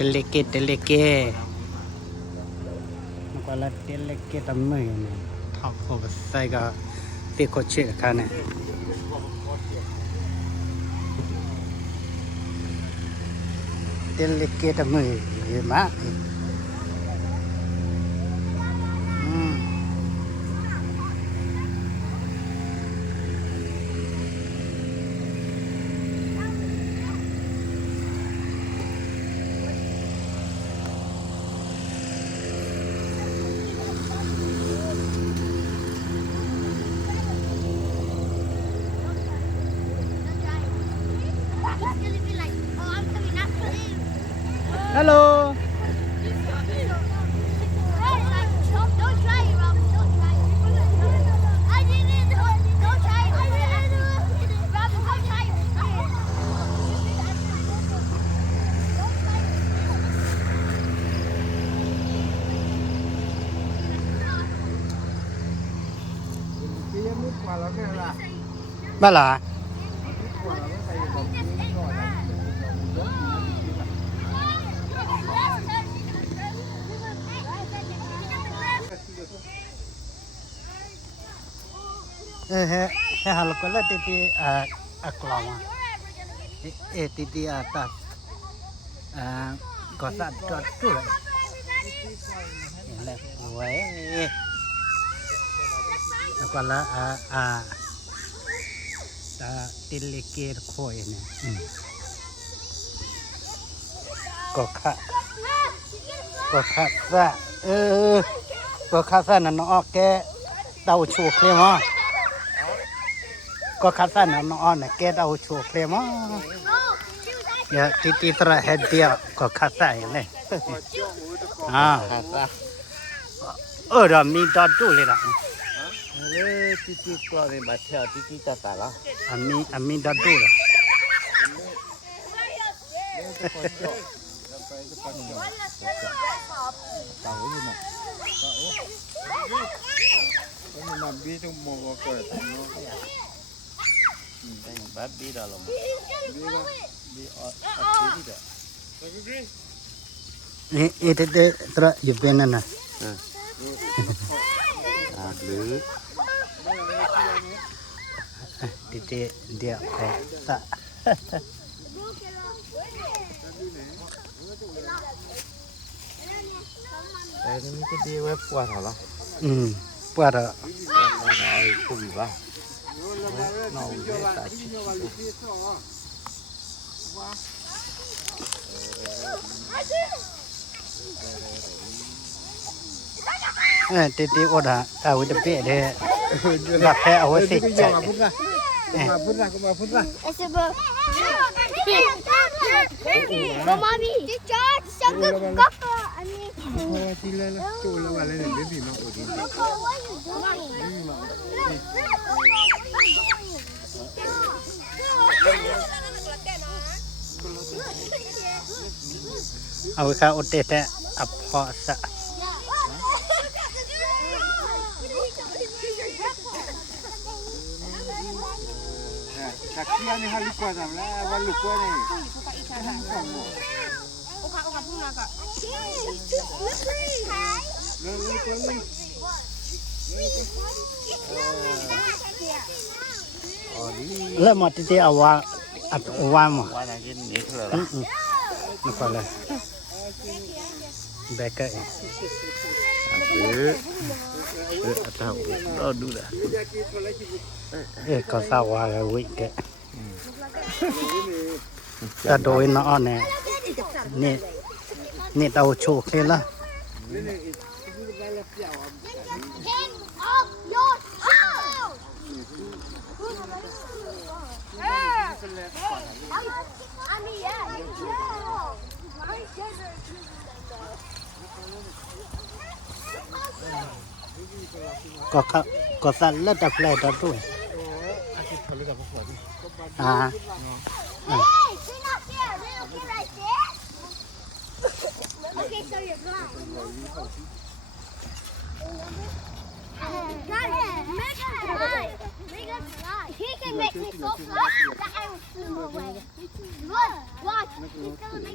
teleke kalau teleke tamu ni thap ko sai ga te ko che ka ne teleke tamu ma Hello. Don't try it, Robin. Don't try it. I did it. Don't try it. Robin, don't try it. Bala. Hal ko la titi aklama titi atas ko sa tu la le we ko la ta tilike khoi ne ko kha sa ko kha sa na no ke tao chu kle maก็คัดสั้นน้องอ่อนเนี่ยแกเอาชัวร์เคลมอ่ะอย่าตีตระเฮ็ดเดียวก็คัดสั้นเลยเรามีดอดดูเลยล่ะเลยตีกลัวเลยมาเที่ยวตีจะตายแล้วมีดอดดูเลยมันบีตรงโมกเกิดบัดบีดาลมบีอดบีดานี่เด็ดตระอยู่เป็นนั่นน่ะหรือเดี๋ยวก็ตะแต่นี่ก็ดีไว้ปวดเหรอปวดอ่ะไอ้คุยบ้าน้องเด็กตาชิตีอดอ่ะเอาไว้จะเปะเด้หลับแพ้เอาไว้สิใจมาพุ่นละMommy, George, sugar, coco, I mean. ที่เลยละจูแล้วอะไรเนี่ยไม่ผิดน้องโอ้ดี Coco, what are you doing? เอาข้าวอดเตะอับพอสะจากที่นี่ฮาลิกว่าจำแล้ววันลุกว่านี่โอเคพุ่งมาก่อนแล้วมาตีเอาว่าอัดว่ามาว่าอย่างนี้นี่คืออะไรนี่ก็เลยแบกเกอร์เต่าเราดูแลก็สาวว่าวิกแต่โดยน้อเนี่ยนี่เตาโชว์เลยละก็สั่นแล้วดับเลยดับด้วยOkay, so you're blind. He can make me so fly that I will swim away. Look, watch. He's gonna make